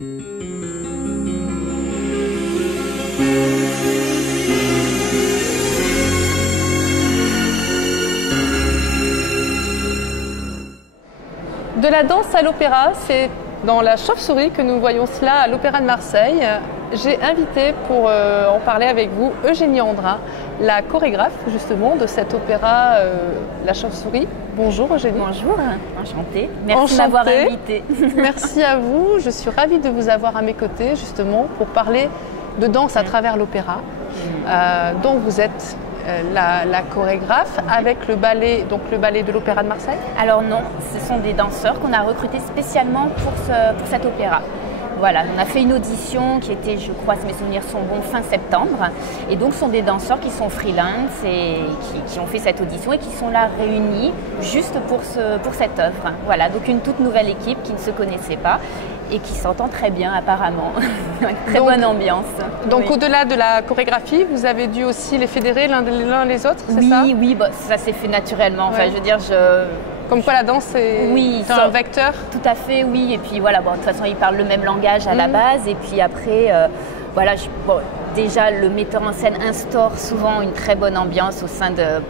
De la danse à l'opéra, c'est dans La Chauve-souris que nous voyons cela à l'Opéra de Marseille. J'ai invité pour en parler avec vous Eugénie Andrin, la chorégraphe justement de cet opéra La Chauve-souris. Bonjour Eugénie. Bonjour, enchantée. Merci de m'avoir invitée. Merci à vous, je suis ravie de vous avoir à mes côtés justement pour parler de danse à travers l'opéra, dont vous êtes la chorégraphe avec le ballet, donc le ballet de l'Opéra de Marseille. Alors non, ce sont des danseurs qu'on a recrutés spécialement pour cet opéra. Voilà, on a fait une audition qui était, je crois, si mes souvenirs sont bons, fin septembre. Et donc, ce sont des danseurs qui sont freelance et qui ont fait cette audition et qui sont là réunis juste pour cette œuvre. Voilà, donc une toute nouvelle équipe qui ne se connaissait pas et qui s'entend très bien apparemment. Très bonne ambiance. Donc, oui. Au-delà de la chorégraphie, vous avez dû aussi les fédérer l'un les autres, c'est ça? Oui, bah, ça s'est fait naturellement. Enfin, je veux dire, Comme quoi la danse est un vecteur? Tout à fait, oui. Et puis voilà, bon, de toute façon, ils parlent le même langage à la base. Et puis après, voilà, déjà, le metteur en scène instaure souvent une très bonne ambiance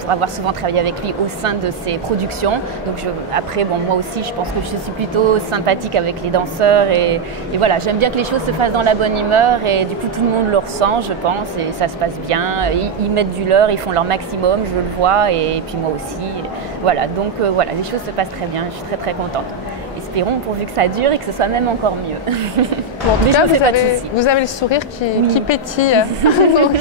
pour avoir souvent travaillé avec lui au sein de ses productions. Donc après, bon, moi aussi, je pense que je suis plutôt sympathique avec les danseurs. Et voilà, j'aime bien que les choses se fassent dans la bonne humeur. Et du coup, tout le monde le ressent, je pense. Et ça se passe bien. Ils mettent du leur, ils font leur maximum, je le vois. Et puis moi aussi. Voilà, donc voilà, les choses se passent très bien. Je suis très, très contente. Espérons pourvu que ça dure et que ce soit même encore mieux. Bon, en tout cas, vous avez le sourire qui pétille. Donc,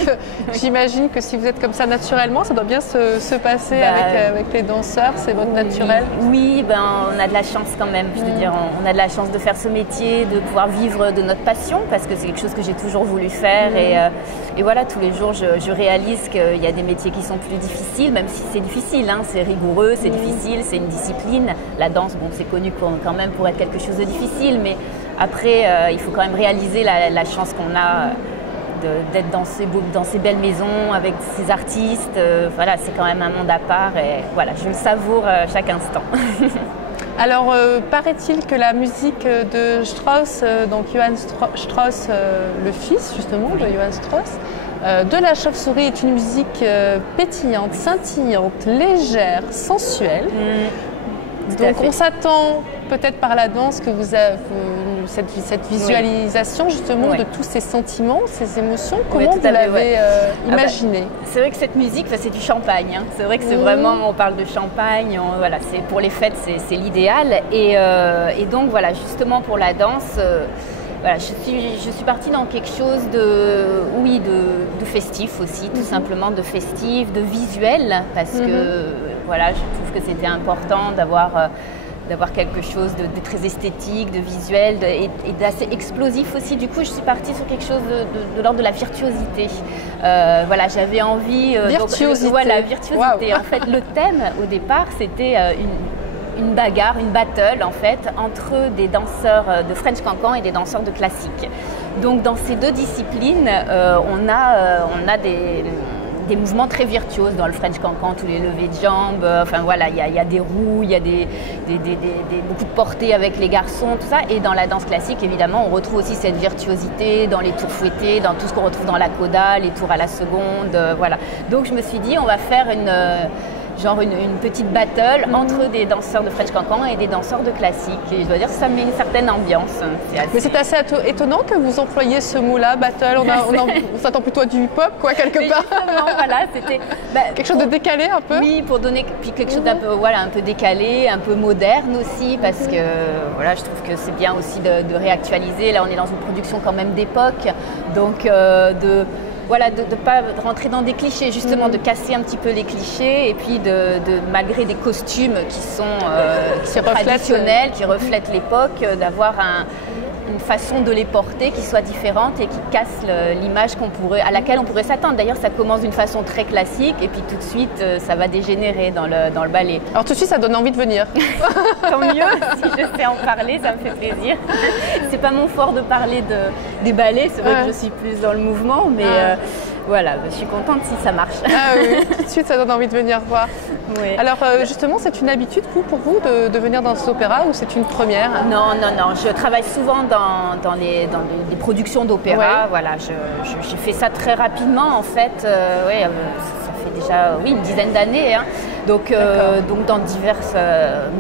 j'imagine que si vous êtes comme ça naturellement, ça doit bien se passer avec les danseurs, c'est votre naturel. Oui, on a de la chance quand même. Je veux dire, on a de la chance de faire ce métier, de pouvoir vivre de notre passion, parce que c'est quelque chose que j'ai toujours voulu faire. Et voilà, tous les jours, je réalise qu'il y a des métiers qui sont plus difficiles, même si c'est difficile, hein, c'est rigoureux, c'est difficile, c'est une discipline. La danse, bon, c'est connu quand même pour être quelque chose de difficile, mais après, il faut quand même réaliser la chance qu'on a d'être dans ces belles maisons avec ces artistes. Voilà, c'est quand même un monde à part et voilà, je le savoure chaque instant. Alors, paraît-il que la musique de Strauss, donc Johann Strauss, le fils justement de Johann Strauss, de La Chauve-souris est une musique pétillante, scintillante, légère, sensuelle. Donc on s'attend peut-être par la danse que vous avez cette visualisation justement de tous ces sentiments, ces émotions. Comment vous l'avez imaginé? C'est vrai que cette musique, c'est du champagne. Hein. C'est vrai que c'est vraiment, on parle de champagne, voilà, pour les fêtes, c'est l'idéal. Et donc voilà, justement pour la danse, voilà, je suis partie dans quelque chose de festif aussi, tout simplement de festif, de visuel, parce que voilà, je trouve que c'était important d'avoir quelque chose de très esthétique, de visuel et d'assez explosif aussi. Du coup, je suis partie sur quelque chose de l'ordre de la virtuosité. Voilà, j'avais envie... virtuosité. Voilà, virtuosité. Wow. En fait, le thème, au départ, c'était une bagarre, une battle en fait, entre des danseurs de French Cancan et des danseurs de classique. Donc dans ces deux disciplines, on a des mouvements très virtuoses dans le French Cancan, tous les levées de jambes, enfin voilà, il y a des roues, il y a beaucoup de portées avec les garçons, tout ça. Et dans la danse classique, évidemment, on retrouve aussi cette virtuosité dans les tours fouettés, dans tout ce qu'on retrouve dans la coda, les tours à la seconde, voilà. Donc je me suis dit, on va faire une petite battle entre des danseurs de French Cancan et des danseurs de classique. Et je dois dire que ça met une certaine ambiance. Mais c'est assez étonnant que vous employiez ce mot-là, battle. On s'attend plutôt à du hip-hop, quoi, quelque part. Voilà, c'était quelque chose de décalé un peu. Oui, pour donner quelque chose d'un peu, voilà, un peu décalé, un peu moderne aussi, parce que voilà, je trouve que c'est bien aussi de réactualiser. Là, on est dans une production quand même d'époque, donc voilà, de ne pas rentrer dans des clichés, justement, de casser un petit peu les clichés et puis malgré des costumes qui sont traditionnels, qui reflètent l'époque, d'avoir une façon de les porter qui soit différente et qui casse l'image à laquelle on pourrait s'attendre. D'ailleurs, ça commence d'une façon très classique et puis tout de suite, ça va dégénérer dans le ballet. Alors tout de suite, ça donne envie de venir. Tant mieux, si je sais en parler, ça me fait plaisir. C'est pas mon fort de parler des ballets, c'est vrai que je suis plus dans le mouvement, Voilà, je suis contente si ça marche. Ah oui, tout de suite ça donne envie de venir voir. Oui. Alors justement, c'est une habitude pour vous de venir dans cet opéra ou c'est une première? Non, je travaille souvent dans les productions d'opéra. Ouais. Voilà, j'ai fait ça très rapidement en fait. Ça fait déjà une dizaine d'années. Hein. Donc dans diverses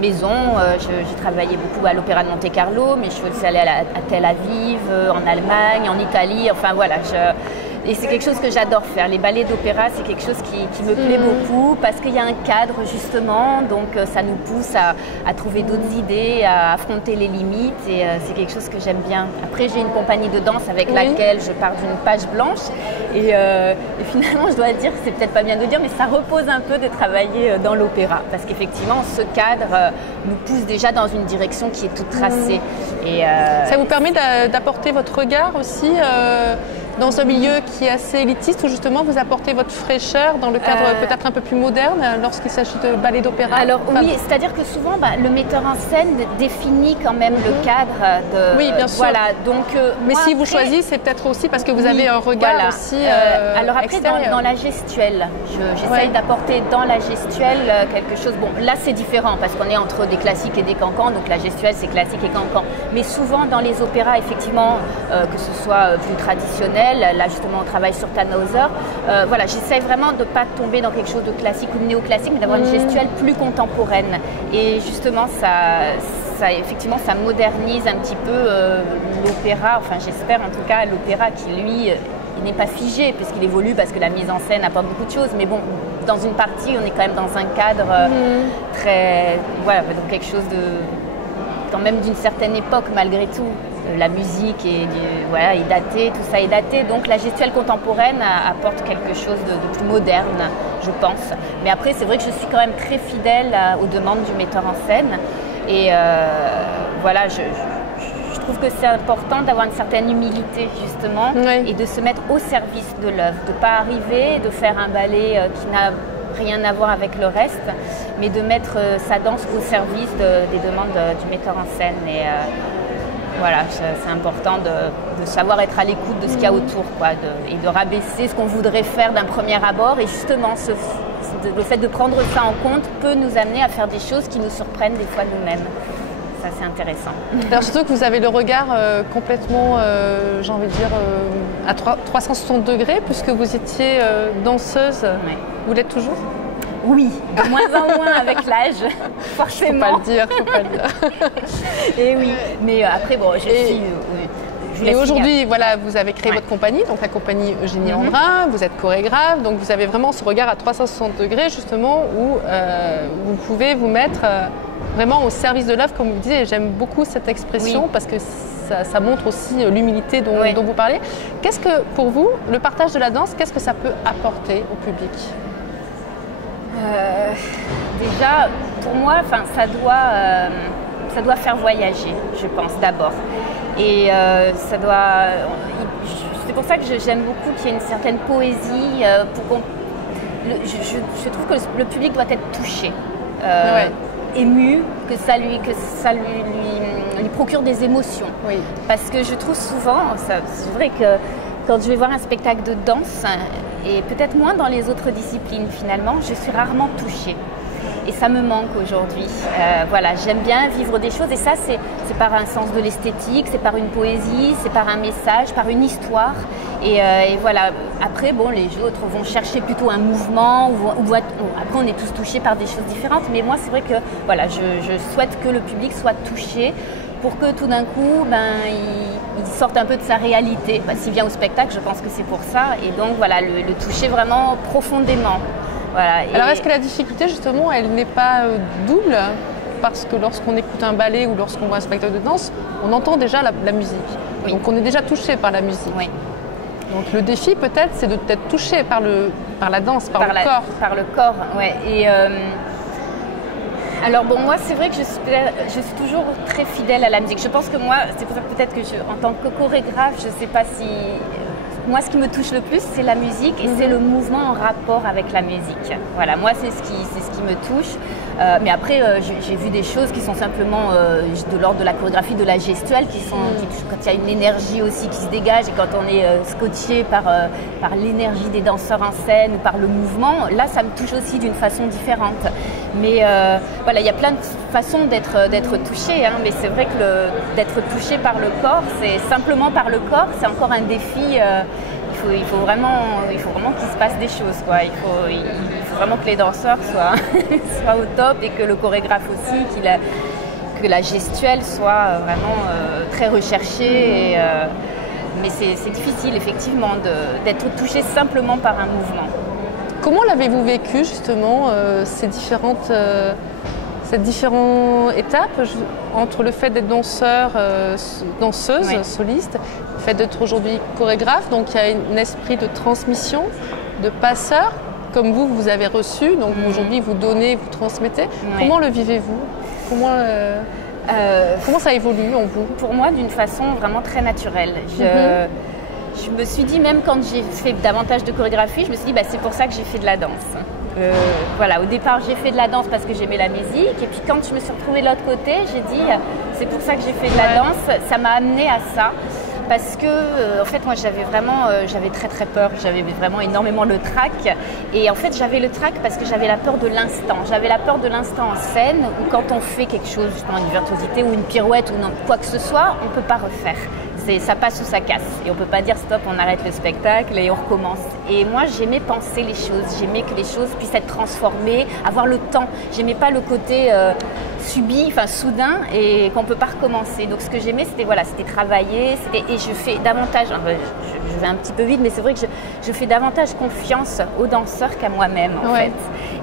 maisons, j'ai travaillé beaucoup à l'Opéra de Monte-Carlo, mais je suis aussi allée à Tel Aviv, en Allemagne, en Italie. Enfin voilà, et c'est quelque chose que j'adore faire. Les ballets d'opéra, c'est quelque chose qui me plaît beaucoup parce qu'il y a un cadre justement, donc ça nous pousse à trouver d'autres idées, à affronter les limites et c'est quelque chose que j'aime bien. Après, j'ai une compagnie de danse avec laquelle je pars d'une page blanche et finalement, je dois dire, c'est peut-être pas bien de dire, mais ça repose un peu de travailler dans l'opéra parce qu'effectivement, ce cadre nous pousse déjà dans une direction qui est toute tracée. Et, ça vous permet d'apporter votre regard aussi dans un milieu qui est assez élitiste où justement vous apportez votre fraîcheur dans le cadre peut-être un peu plus moderne lorsqu'il s'agit de ballet d'opéra? Alors oui, c'est-à-dire que souvent le metteur en scène définit quand même le cadre de... Oui, bien sûr. Voilà, donc, mais moi, si vous choisissez, c'est peut-être aussi parce que vous avez un regard aussi alors après, extérieur. dans la gestuelle, j'essaye d'apporter dans la gestuelle quelque chose... Bon, là c'est différent parce qu'on est entre des classiques et des cancans, donc la gestuelle c'est classique et cancan. Mais souvent dans les opéras, effectivement, que ce soit plus traditionnel, là justement on travaille sur Tannhäuser, voilà, j'essaye vraiment de ne pas tomber dans quelque chose de classique ou de néoclassique, mais d'avoir une gestuelle plus contemporaine. Et justement, effectivement, ça modernise un petit peu l'opéra, enfin j'espère en tout cas l'opéra qui lui, il n'est pas figé puisqu'il évolue parce que la mise en scène apporte beaucoup de choses, mais bon, dans une partie, on est quand même dans un cadre très, voilà, donc quelque chose quand même d'une certaine époque malgré tout. La musique est datée, tout ça est daté, donc la gestuelle contemporaine apporte quelque chose de plus moderne, je pense. Mais après, c'est vrai que je suis quand même très fidèle aux demandes du metteur en scène. Et voilà, je trouve que c'est important d'avoir une certaine humilité, justement, et de se mettre au service de l'œuvre, de ne pas arriver, de faire un ballet qui n'a rien à voir avec le reste, mais de mettre sa danse au service des demandes du metteur en scène. Et voilà, c'est important de savoir être à l'écoute de ce qu'il y a autour, et de rabaisser ce qu'on voudrait faire d'un premier abord. Et justement, le fait de prendre ça en compte peut nous amener à faire des choses qui nous surprennent des fois nous-mêmes. Ça, c'est intéressant. Alors surtout que vous avez le regard complètement, j'ai envie de dire, à 360 degrés, puisque vous étiez danseuse. Oui. Vous l'êtes toujours? Oui, de moins en moins avec l'âge, forcément. Faut pas le dire. Et oui, mais après, bon, et aujourd'hui, voilà, vous avez créé votre compagnie, donc la compagnie Eugénie Andrin, vous êtes chorégraphe, donc vous avez vraiment ce regard à 360 degrés, justement, où vous pouvez vous mettre vraiment au service de l'œuvre, comme vous disiez. J'aime beaucoup cette expression parce que ça montre aussi l'humilité dont vous parlez. Qu'est-ce que, pour vous, le partage de la danse, qu'est-ce que ça peut apporter au public? Déjà, pour moi, ça doit faire voyager, je pense, d'abord. Et c'est pour ça que j'aime beaucoup qu'il y ait une certaine poésie. Je trouve que le public doit être touché, ému, que ça lui procure des émotions. Oui. Parce que je trouve souvent, c'est vrai que quand je vais voir un spectacle de danse, et peut-être moins dans les autres disciplines finalement, je suis rarement touchée. Et ça me manque aujourd'hui. Voilà, j'aime bien vivre des choses et ça c'est par un sens de l'esthétique, c'est par une poésie, c'est par un message, par une histoire. Et voilà, après bon, les autres vont chercher plutôt un mouvement, après on est tous touchés par des choses différentes, mais moi c'est vrai que voilà, je souhaite que le public soit touché pour que tout d'un coup, il sorte un peu de sa réalité. S'il vient au spectacle, je pense que c'est pour ça. Et donc voilà, le toucher vraiment profondément. Voilà. Alors est-ce que la difficulté justement, elle n'est pas double? Parce que lorsqu'on écoute un ballet ou lorsqu'on voit un spectacle de danse, on entend déjà la musique. Oui. Donc on est déjà touché par la musique. Oui. Donc le défi peut-être, c'est d'être touché par la danse, par le corps. Par le corps, ouais. Et alors bon, moi c'est vrai que je suis toujours très fidèle à la musique. Je pense que moi, c'est pour ça que peut-être que en tant que chorégraphe, je ne sais pas si... Moi, ce qui me touche le plus, c'est la musique et c'est le mouvement en rapport avec la musique. Voilà, moi, c'est ce qui me touche. Mais après, j'ai vu des choses qui sont simplement de l'ordre de la chorégraphie, de la gestuelle, quand il y a une énergie aussi qui se dégage et quand on est scotché par l'énergie des danseurs en scène ou par le mouvement, là, ça me touche aussi d'une façon différente. Mais voilà, il y a plein de façons d'être touché, hein, mais c'est vrai que d'être touché par le corps, c'est simplement par le corps, c'est encore un défi. Il faut vraiment qu'il se passe des choses, quoi. Il faut vraiment que les danseurs soient au top et que le chorégraphe aussi, que la gestuelle soit vraiment très recherchée. Mais c'est difficile, effectivement, d'être touché simplement par un mouvement. Comment l'avez-vous vécu, justement, ces différentes étapes entre le fait d'être danseuse, soliste, le fait d'être aujourd'hui chorégraphe, donc il y a un esprit de transmission, de passeur, comme vous avez reçu, donc aujourd'hui vous donnez, vous transmettez. Ouais. Comment le vivez-vous? Comment ça évolue en vous? Pour moi, d'une façon vraiment très naturelle. Je me suis dit, même quand j'ai fait davantage de chorégraphie, je me suis dit, c'est pour ça que j'ai fait de la danse. Voilà, au départ, j'ai fait de la danse parce que j'aimais la musique. Et puis quand je me suis retrouvée de l'autre côté, j'ai dit, c'est pour ça que j'ai fait de la danse. Ça m'a amenée à ça. Parce que, en fait, moi, j'avais très très peur. J'avais vraiment énormément le trac. Et en fait, j'avais le trac parce que j'avais la peur de l'instant. J'avais la peur de l'instant en scène où quand on fait quelque chose, justement une virtuosité ou une pirouette ou quoi que ce soit, on ne peut pas refaire. Ça passe ou ça casse. Et on ne peut pas dire stop, on arrête le spectacle et on recommence. Et moi, j'aimais penser les choses. J'aimais que les choses puissent être transformées, avoir le temps. J'aimais pas le côté subi, soudain et qu'on ne peut pas recommencer. Donc ce que j'aimais, c'était travailler. Et je fais davantage, je vais un petit peu vite, mais c'est vrai que je fais davantage confiance aux danseurs qu'à moi-même, en fait.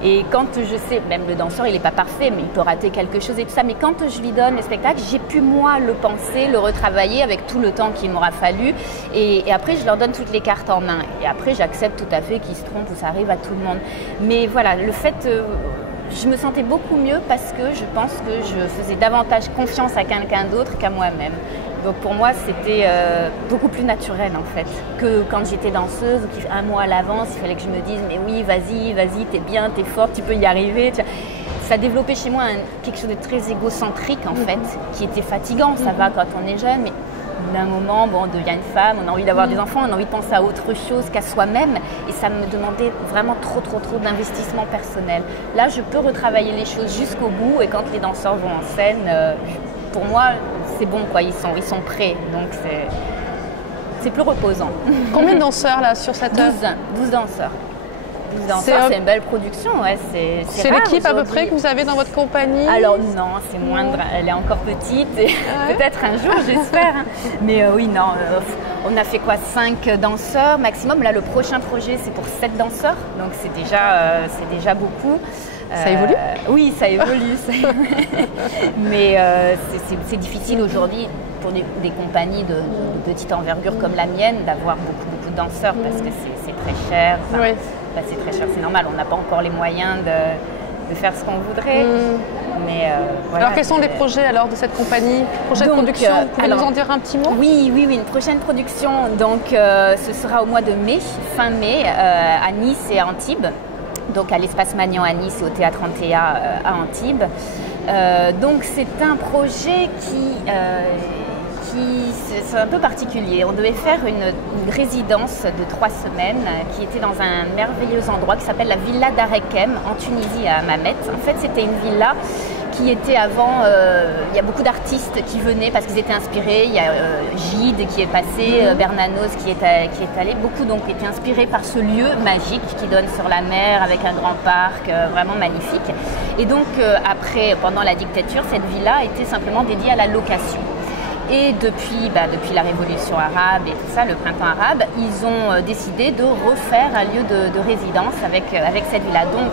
Et quand je sais, même le danseur, il n'est pas parfait, mais il peut rater quelque chose et tout ça. Mais quand je lui donne le spectacle, j'ai pu, moi, le penser, le retravailler avec tout le temps qu'il m'aura fallu. Et après, je leur donne toutes les cartes en main. Et après, j'accepte tout à fait qu'ils se trompent ou ça arrive à tout le monde. Mais voilà, le fait... je me sentais beaucoup mieux parce que je pense que je faisais davantage confiance à quelqu'un d'autre qu'à moi-même. Donc pour moi, c'était beaucoup plus naturel en fait que quand j'étais danseuse ou qu'un mois à l'avance, il fallait que je me dise mais oui, vas-y, t'es bien, t'es forte, tu peux y arriver. Ça développait chez moi quelque chose de très égocentrique en fait, qui était fatigant. Ça va quand on est jeune, mais d'un moment, on devient une femme, on a envie d'avoir des enfants, on a envie de penser à autre chose qu'à soi-même. Et ça me demandait vraiment trop d'investissement personnel. Là, je peux retravailler les choses jusqu'au bout. Et quand les danseurs vont en scène, pour moi, c'est bon, quoi. Ils sont prêts. Donc, c'est plus reposant. Combien de danseurs, là, sur cette œuvre? 12 danseurs. C'est une belle production, ouais. C'est l'équipe à peu près que vous avez dans votre compagnie? Alors non, c'est moindre, elle est encore petite, peut-être un jour, j'espère. Mais oui, non, on a fait quoi, 5 danseurs maximum. Là, le prochain projet, c'est pour 7 danseurs, donc c'est déjà beaucoup. Ça évolue? Oui, ça évolue. Mais c'est difficile aujourd'hui pour des compagnies de petite envergure comme la mienne d'avoir beaucoup de danseurs parce que c'est très cher. C'est très cher, c'est normal, on n'a pas encore les moyens de faire ce qu'on voudrait. Mais, voilà. Alors quels sont les projets alors de cette compagnie? Prochaine production, vous pouvez nous en dire un petit mot? Oui, une prochaine production, donc ce sera au mois de mai, fin mai, à Nice et à Antibes. Donc à l'Espace Magnan à Nice et au Théâtre Antea à Antibes. Donc c'est un projet c'est un peu particulier. On devait faire une résidence de 3 semaines qui était dans un merveilleux endroit qui s'appelle la Villa d'Arekem en Tunisie à Hammamet. En fait, c'était une villa qui était avant, il y a beaucoup d'artistes qui venaient parce qu'ils étaient inspirés. Il y a Gide qui est passé, Bernanos qui est allé. Beaucoup donc étaient inspirés par ce lieu magique qui donne sur la mer avec un grand parc vraiment magnifique. Et donc après, pendant la dictature, cette villa était simplement dédiée à la location. Et depuis la révolution arabe et tout ça, le printemps arabe, ils ont décidé de refaire un lieu de résidence avec cette villa. Donc,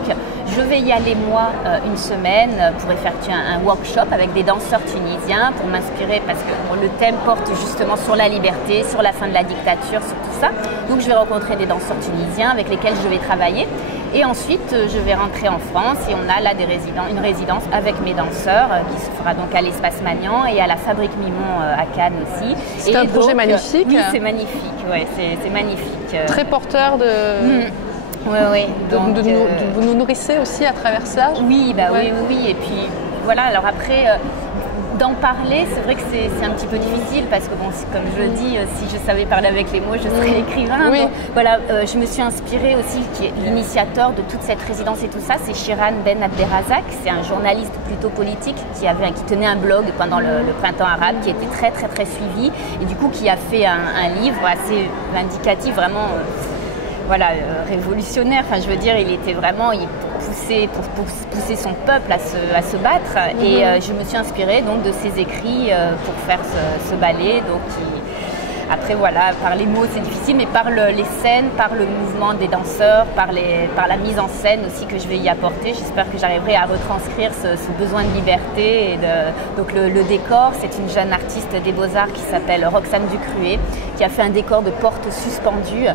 je vais y aller moi une semaine pour effectuer un workshop avec des danseurs tunisiens pour m'inspirer parce que le thème porte justement sur la liberté, sur la fin de la dictature, sur tout ça. Donc, je vais rencontrer des danseurs tunisiens avec lesquels je vais travailler. Et ensuite, je vais rentrer en France et on a là une résidence avec mes danseurs qui se fera donc à l'Espace Magnan et à la Fabrique Mimon à Cannes aussi. C'est un projet magnifique. Oui, c'est magnifique. Ouais, c'est magnifique. Très porteur de... Oui. Donc, vous nous nourrissez aussi à travers ça? Oui, oui. Et puis voilà, alors après, d'en parler, c'est vrai que c'est un petit peu difficile parce que, bon, comme je le dis, si je savais parler avec les mots, je serais écrivain. Oui. Donc, voilà, je me suis inspirée aussi, qui est l'initiateur de toute cette résidence et tout ça, c'est Shiran Ben Abderrazak. C'est un journaliste plutôt politique qui tenait un blog pendant le printemps arabe, qui était très suivi et du coup qui a fait un livre assez vindicatif, vraiment révolutionnaire. Enfin, je veux dire, il était vraiment... pour pousser son peuple à se battre. Et je me suis inspirée donc de ses écrits pour faire ce ballet. Donc, après voilà, par les mots c'est difficile, mais par les scènes, par le mouvement des danseurs, par la mise en scène aussi que je vais y apporter. J'espère que j'arriverai à retranscrire ce besoin de liberté. Donc le décor, c'est une jeune artiste des Beaux-Arts qui s'appelle Roxane Ducruet, qui a fait un décor de portes suspendues,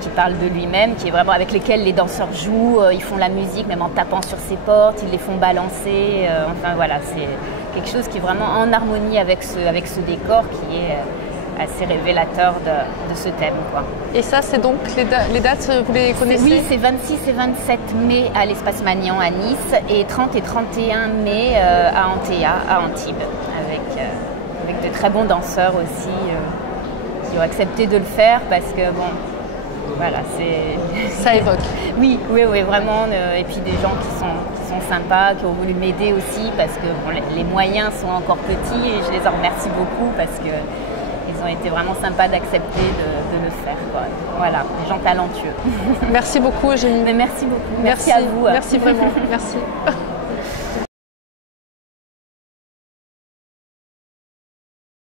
qui parle de lui-même, qui est vraiment avec lesquels les danseurs jouent, ils font la musique même en tapant sur ces portes, ils les font balancer. Enfin voilà, c'est quelque chose qui est vraiment en harmonie avec ce décor qui est assez révélateur de ce thème, quoi. Et ça, c'est donc les dates, vous les connaissez? Oui, c'est 26 et 27 mai à l'Espace Magnan à Nice et 30 et 31 mai à Antea, à Antibes, avec de très bons danseurs aussi qui ont accepté de le faire parce que, bon, voilà, c'est... Ça évoque. Oui, vraiment. Et puis des gens qui sont sympas, qui ont voulu m'aider aussi parce que bon, les moyens sont encore petits et je les en remercie beaucoup parce que ils ont été vraiment sympas d'accepter de le faire, quoi. Voilà, des gens talentueux. Merci beaucoup, Eugénie. Mais merci beaucoup. Merci à vous. Merci vraiment. Merci.